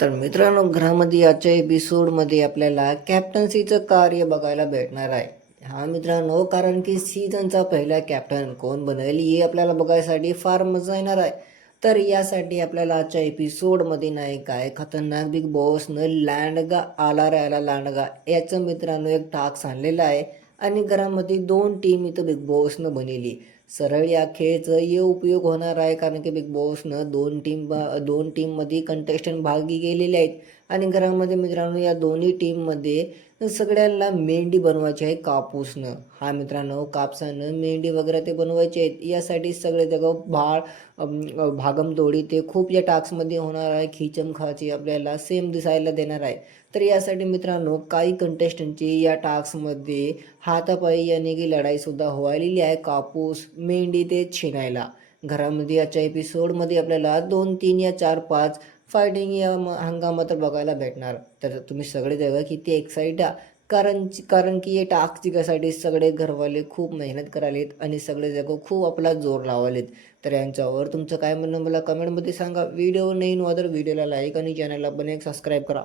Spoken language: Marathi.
तर मित्रांनो, घरामध्ये आजच्या एपिसोडमध्ये आपल्याला कॅप्टन्सीचं कार्य बघायला भेटणार आहे. हा मित्रांनो, कारण की सीझनचा पहिला कॅप्टन कोण बनेल हे आपल्याला बघायसाठी फार मजा येणार आहे. तर यासाठी आपल्याला आजच्या एपिसोडमध्ये नाही काय खतरनाक बिग बॉसनं लांडगा आला राहायला लांडगा याचं मित्रांनो एक टास्क आणलेला आहे. आणि घरामध्ये 2 टीम इथं बिग बॉसनं बनवली. सरळ या खेळचं हे उपयोग होणार आहे, कारण की बिग बॉसनं 2 टीममध्ये कंटेस्टंट भागी गेलेले आहेत. आणि घरामध्ये मित्रांनो या दोन्ही टीममध्ये सगळ्यांना मेंढी बनवायची आहे कापूसनं. हा मित्रांनो, कापसानं मेंढी वगैरे ते बनवायचे आहेत. यासाठी सगळे जगं भागमदोडी ते खूप या टास्कमध्ये होणार आहे. खिचमखाची आपल्याला सेम दिसायला देणार आहे. तर यासाठी मित्रांनो, काही कंटेस्टंटची या टास्कमध्ये हातापायी यानी की लढाईसुद्धा व्हायलेली आहे, कापूस मेंढी ते छिनायला. घरामध्ये याच्या एपिसोडमध्ये आपल्याला 2, 3 या 4, 5 फायटिंग या हंगामात बघायला भेटणार. तर तुम्ही सगळे जगं किती एक्साइट आहात, कारण की हे टास्क जिंकायसाठी सगळे घरवाले खूप मेहनत करायलेत आणि सगळे जग खूप आपला जोर लावालेत. तर यांच्यावर तुमचं काय म्हणणं मला कमेंटमध्ये सांगा. व्हिडिओ नाही तर व्हिडिओला लाईक आणि चॅनलला पण एक सबस्क्राईब करा.